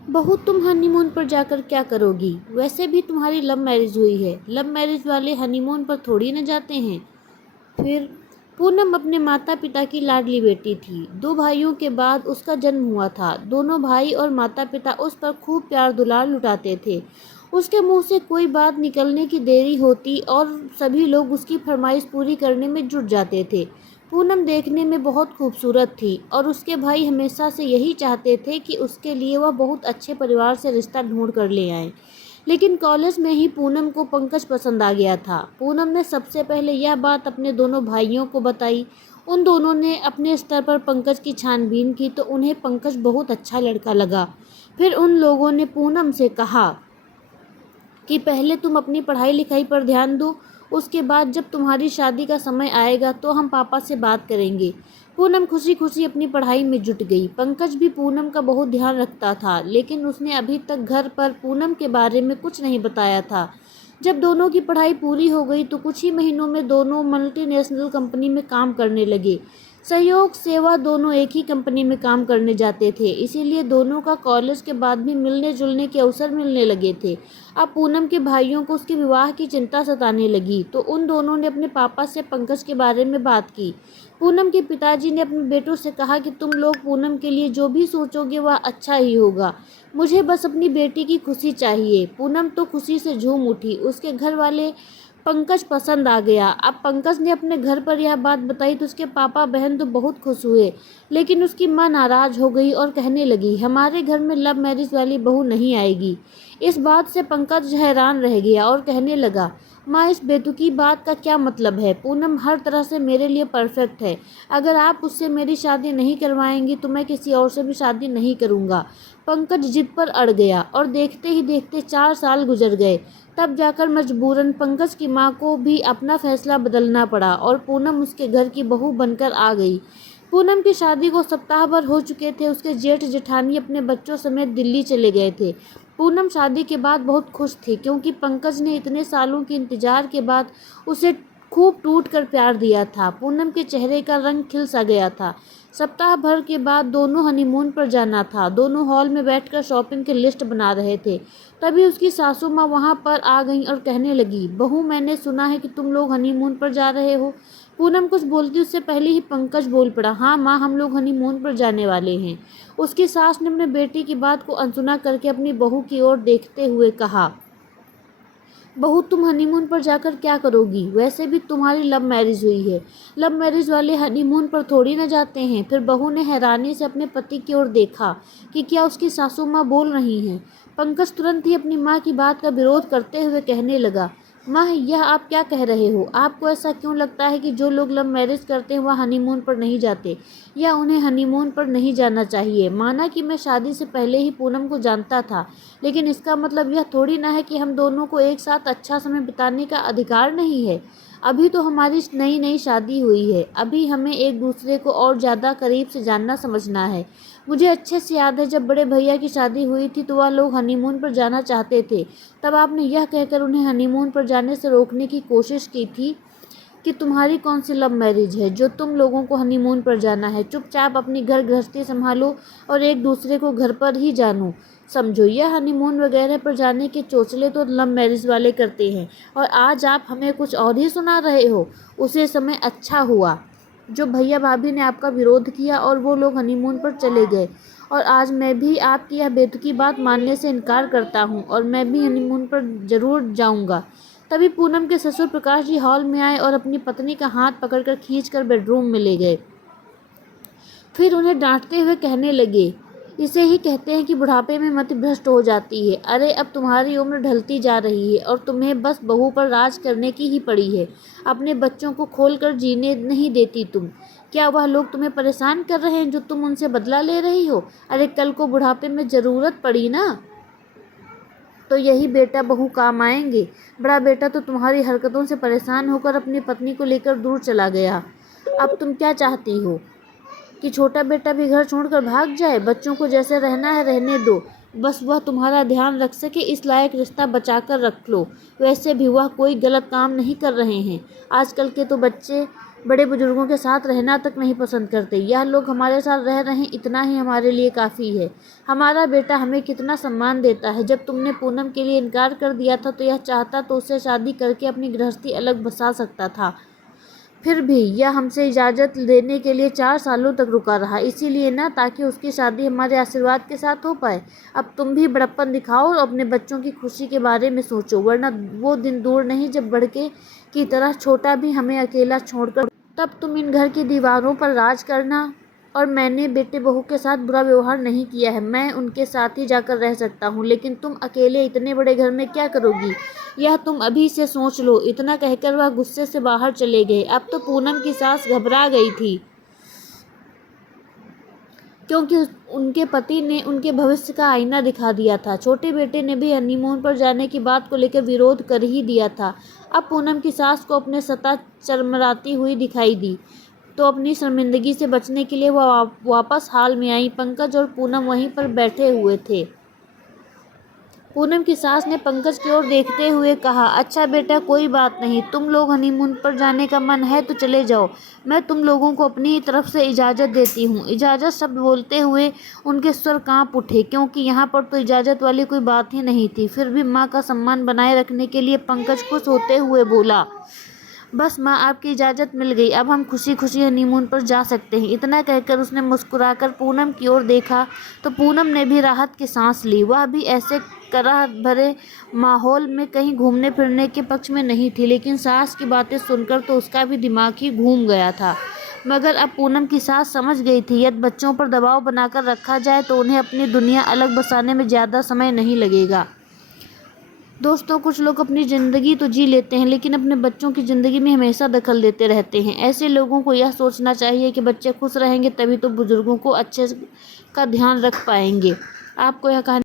बहू, तुम हनीमून पर जाकर क्या करोगी? वैसे भी तुम्हारी लव मैरिज हुई है। लव मैरिज वाले हनीमून पर थोड़ी न जाते हैं। फिर पूनम अपने माता पिता की लाडली बेटी थी। 2 भाइयों के बाद उसका जन्म हुआ था। दोनों भाई और माता पिता उस पर खूब प्यार दुलार लुटाते थे। उसके मुंह से कोई बात निकलने की देरी होती और सभी लोग उसकी फरमाइश पूरी करने में जुट जाते थे। पूनम देखने में बहुत खूबसूरत थी और उसके भाई हमेशा से यही चाहते थे कि उसके लिए वह बहुत अच्छे परिवार से रिश्ता ढूंढ कर ले आए। लेकिन कॉलेज में ही पूनम को पंकज पसंद आ गया था। पूनम ने सबसे पहले यह बात अपने दोनों भाइयों को बताई। उन दोनों ने अपने स्तर पर पंकज की छानबीन की तो उन्हें पंकज बहुत अच्छा लड़का लगा। फिर उन लोगों ने पूनम से कहा कि पहले तुम अपनी पढ़ाई लिखाई पर ध्यान दो, उसके बाद जब तुम्हारी शादी का समय आएगा तो हम पापा से बात करेंगे। पूनम खुशी खुशी अपनी पढ़ाई में जुट गई। पंकज भी पूनम का बहुत ध्यान रखता था, लेकिन उसने अभी तक घर पर पूनम के बारे में कुछ नहीं बताया था। जब दोनों की पढ़ाई पूरी हो गई तो कुछ ही महीनों में दोनों मल्टीनेशनल कंपनी में काम करने लगे। सहयोग से वह दोनों एक ही कंपनी में काम करने जाते थे, इसीलिए दोनों का कॉलेज के बाद भी मिलने जुलने के अवसर मिलने लगे थे। अब पूनम के भाइयों को उसके विवाह की चिंता सताने लगी तो उन दोनों ने अपने पापा से पंकज के बारे में बात की। पूनम के पिताजी ने अपने बेटों से कहा कि तुम लोग पूनम के लिए जो भी सोचोगे वह अच्छा ही होगा। मुझे बस अपनी बेटी की खुशी चाहिए। पूनम तो खुशी से झूम उठी। उसके घर वाले पंकज पसंद आ गया। अब पंकज ने अपने घर पर यह बात बताई तो उसके पापा बहन तो बहुत खुश हुए, लेकिन उसकी माँ नाराज हो गई और कहने लगी, हमारे घर में लव मैरिज वाली बहू नहीं आएगी। इस बात से पंकज हैरान रह गया और कहने लगा, माँ, इस बेतुकी बात का क्या मतलब है? पूनम हर तरह से मेरे लिए परफेक्ट है। अगर आप उससे मेरी शादी नहीं करवाएंगी तो मैं किसी और से भी शादी नहीं करूँगा। पंकज जिद पर अड़ गया और देखते ही देखते 4 साल गुजर गए। तब जाकर मजबूरन पंकज की मां को भी अपना फैसला बदलना पड़ा और पूनम उसके घर की बहू बनकर आ गई। पूनम की शादी को सप्ताह भर हो चुके थे। उसके जेठ जेठानी अपने बच्चों समेत दिल्ली चले गए थे। पूनम शादी के बाद बहुत खुश थी, क्योंकि पंकज ने इतने सालों के इंतजार के बाद उसे खूब टूट कर प्यार दिया था। पूनम के चेहरे का रंग खिल सा गया था। सप्ताह भर के बाद दोनों हनीमून पर जाना था। दोनों हॉल में बैठकर शॉपिंग की लिस्ट बना रहे थे। तभी उसकी सासू माँ वहाँ पर आ गईं और कहने लगी, बहू, मैंने सुना है कि तुम लोग हनीमून पर जा रहे हो। पूनम कुछ बोलती उससे पहले ही पंकज बोल पड़ा, हाँ माँ, हम लोग हनीमून पर जाने वाले हैं। उसकी सास ने अपने बेटी की बात को अनसुना करके अपनी बहू की ओर देखते हुए कहा, बहू, तुम हनीमून पर जाकर क्या करोगी? वैसे भी तुम्हारी लव मैरिज हुई है। लव मैरिज वाले हनीमून पर थोड़ी न जाते हैं। फिर बहू ने हैरानी से अपने पति की ओर देखा कि क्या उसकी सासू माँ बोल रही हैं। पंकज तुरंत ही अपनी माँ की बात का विरोध करते हुए कहने लगा, माँ, यह आप क्या कह रहे हो? आपको ऐसा क्यों लगता है कि जो लोग लव मैरिज करते हैं वह हनीमून पर नहीं जाते, या उन्हें हनीमून पर नहीं जाना चाहिए? माना कि मैं शादी से पहले ही पूनम को जानता था, लेकिन इसका मतलब यह थोड़ी ना है कि हम दोनों को एक साथ अच्छा समय बिताने का अधिकार नहीं है। अभी तो हमारी नई नई शादी हुई है। अभी हमें एक दूसरे को और ज़्यादा करीब से जानना समझना है। मुझे अच्छे से याद है, जब बड़े भैया की शादी हुई थी तो वह लोग हनीमून पर जाना चाहते थे। तब आपने यह कहकर उन्हें हनीमून पर जाने से रोकने की कोशिश की थी कि तुम्हारी कौन सी लव मैरिज है जो तुम लोगों को हनीमून पर जाना है। चुपचाप अपनी घर गृहस्थी संभालो और एक दूसरे को घर पर ही जानो समझो। यह हनीमून वगैरह पर जाने के चोचले तो लव मैरिज वाले करते हैं, और आज आप हमें कुछ और ही सुना रहे हो। उसे समय अच्छा हुआ जो भैया भाभी ने आपका विरोध किया और वो लोग हनीमून पर चले गए, और आज मैं भी आपकी यह बेतुकी बात मानने से इनकार करता हूँ और मैं भी हनीमून पर जरूर जाऊँगा। तभी पूनम के ससुर प्रकाश जी हॉल में आए और अपनी पत्नी का हाथ पकड़कर खींचकर बेडरूम में ले गए। फिर उन्हें डांटते हुए कहने लगे, इसे ही कहते हैं कि बुढ़ापे में मति भ्रष्ट हो जाती है। अरे, अब तुम्हारी उम्र ढलती जा रही है और तुम्हें बस बहू पर राज करने की ही पड़ी है। अपने बच्चों को खोलकर जीने नहीं देती तुम। क्या वह लोग तुम्हें परेशान कर रहे हैं जो तुम उनसे बदला ले रही हो? अरे, कल को बुढ़ापे में ज़रूरत पड़ी ना तो यही बेटा बहू काम आएंगे। बड़ा बेटा तो तुम्हारी हरकतों से परेशान होकर अपनी पत्नी को लेकर दूर चला गया। अब तुम क्या चाहती हो कि छोटा बेटा भी घर छोड़कर भाग जाए? बच्चों को जैसे रहना है रहने दो, बस वह तुम्हारा ध्यान रख सके इस लायक रिश्ता बचाकर रख लो। वैसे भी वह कोई गलत काम नहीं कर रहे हैं। आजकल के तो बच्चे बड़े बुजुर्गों के साथ रहना तक नहीं पसंद करते। यह लोग हमारे साथ रह रहे हैं, इतना ही हमारे लिए काफ़ी है। हमारा बेटा हमें कितना सम्मान देता है। जब तुमने पूनम के लिए इनकार कर दिया था तो यह चाहता तो उससे शादी करके अपनी गृहस्थी अलग बसा सकता था। फिर भी यह हमसे इजाज़त लेने के लिए 4 सालों तक रुका रहा, इसीलिए ना, ताकि उसकी शादी हमारे आशीर्वाद के साथ हो पाए। अब तुम भी बड़प्पन दिखाओ और अपने बच्चों की खुशी के बारे में सोचो, वरना वो दिन दूर नहीं जब बड़के की तरह छोटा भी हमें अकेला छोड़कर, तब तुम इन घर की दीवारों पर राज करना। और मैंने बेटे बहू के साथ बुरा व्यवहार नहीं किया है, मैं उनके साथ ही जाकर रह सकता हूँ, लेकिन तुम अकेले इतने बड़े घर में क्या करोगी, यह तुम अभी से सोच लो। इतना कहकर वह गुस्से से बाहर चले गए। अब तो पूनम की सास घबरा गई थी, क्योंकि उनके पति ने उनके भविष्य का आईना दिखा दिया था। छोटे बेटे ने भी हनीमून पर जाने की बात को लेकर विरोध कर ही दिया था। अब पूनम की सास को अपने सता चरमराती हुई दिखाई दी, तो अपनी शर्मिंदगी से बचने के लिए वह वापस हाल में आई। पंकज और पूनम वहीं पर बैठे हुए थे। पूनम की सास ने पंकज की ओर देखते हुए कहा, अच्छा बेटा, कोई बात नहीं, तुम लोग हनीमून पर जाने का मन है तो चले जाओ, मैं तुम लोगों को अपनी तरफ से इजाज़त देती हूँ। इजाज़त शब्द बोलते हुए उनके स्वर कांप उठे, क्योंकि यहाँ पर तो इजाज़त वाली कोई बात ही नहीं थी। फिर भी माँ का सम्मान बनाए रखने के लिए पंकज खुश होते हुए बोला, बस माँ, आपकी इजाज़त मिल गई, अब हम खुशी खुशी हनीमून पर जा सकते हैं। इतना कहकर उसने मुस्कुराकर पूनम की ओर देखा तो पूनम ने भी राहत की सांस ली। वह भी ऐसे कराह भरे माहौल में कहीं घूमने फिरने के पक्ष में नहीं थी, लेकिन सास की बातें सुनकर तो उसका भी दिमाग ही घूम गया था। मगर अब पूनम की सास समझ गई थी, यदि बच्चों पर दबाव बनाकर रखा जाए तो उन्हें अपनी दुनिया अलग बसाने में ज़्यादा समय नहीं लगेगा। दोस्तों, कुछ लोग अपनी ज़िंदगी तो जी लेते हैं, लेकिन अपने बच्चों की ज़िंदगी में हमेशा दखल देते रहते हैं। ऐसे लोगों को यह सोचना चाहिए कि बच्चे खुश रहेंगे तभी तो बुजुर्गों को अच्छे का ध्यान रख पाएंगे। आपको यह कहानी